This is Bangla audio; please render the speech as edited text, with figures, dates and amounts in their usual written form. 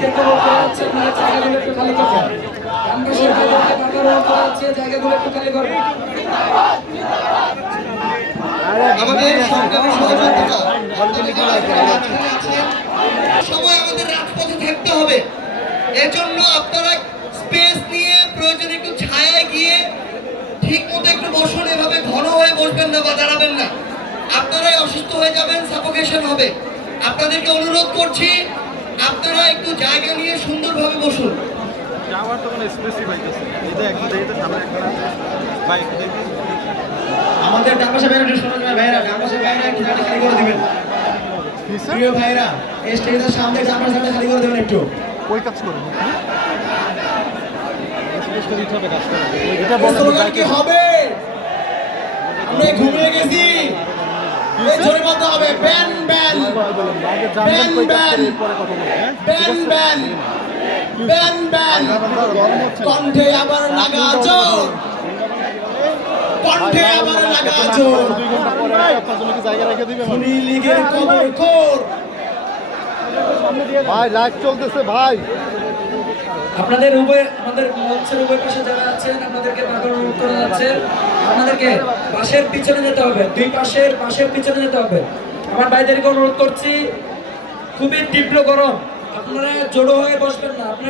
ভাইদেরকে বলতে হচ্ছে আপনারা জায়গাগুলো একটু খালি করবেন। গ্রামবাসীর ভাইদেরকে বারবার বলতে হচ্ছে জায়গাগুলো একটু খালি করবেন। আমাদের সংগ্রামী সহযোগিতা সময় আমাদের রাজপথে থাকতে হবে। এজন্য আপনারা স্পেস নিয়ে প্রয়োজনে একটু ছায়ায় গিয়ে ঠিক মতো একটু বসুন। এভাবে ঘন হয়ে বসবেন না বা দাঁড়াবেন না, আপনারাই অসুস্থ হয়ে যাবেন, সাফোকেশন হবে। আপনাদেরকে অনুরোধ করছি আপনারা একটু জায়গা নিয়ে সুন্দরভাবে বসুন। যাওয়ার তো কোনো স্পেসই পাইতেছে এটা একটু দেখতে সামনে একটা ভাই একটু দেখি আমাদের ডানপাশে ভাইরা একটু শোনা যাবে ভাইরা, ডানপাশে ভাইরা একটু জায়গা খালি করে দিবেন। প্রিয় ভাইরা এই স্টেজের সামনে ডানপাশে জায়গা খালি করে দিবেন একটু। ওই কাজ করুন স্পেস করে দিতে হবে কাজ করে এটা বলতে কি হবে? আমরা ঘুমিয়ে গেছি। এই জোরে বলতে হবে ban ban ban ban ban ban ban ban. কণ্ঠে আবার লাগা জোর, কণ্ঠে আবার লাগা জোর। 2 ঘন্টা পরে আপনার জন্য কি জায়গা রেখে দিবেন খুনি লীগের কবর খোর। ভাই লাইভ চলতেছে ভাই। আপনাদের আমাদের মঞ্চের উভয় পাশে যারা আছেন আপনাদেরকে বারবার অনুরোধ করা যাচ্ছে আপনাদেরকে পাশের পিছনে যেতে হবে, দুই পাশের পিছনে যেতে হবে। আমার ভাইদেরকে অনুরোধ করছি, খুবই তীব্র গরম, আপনারা জড়ো হয়ে বসবেন না। আপনারা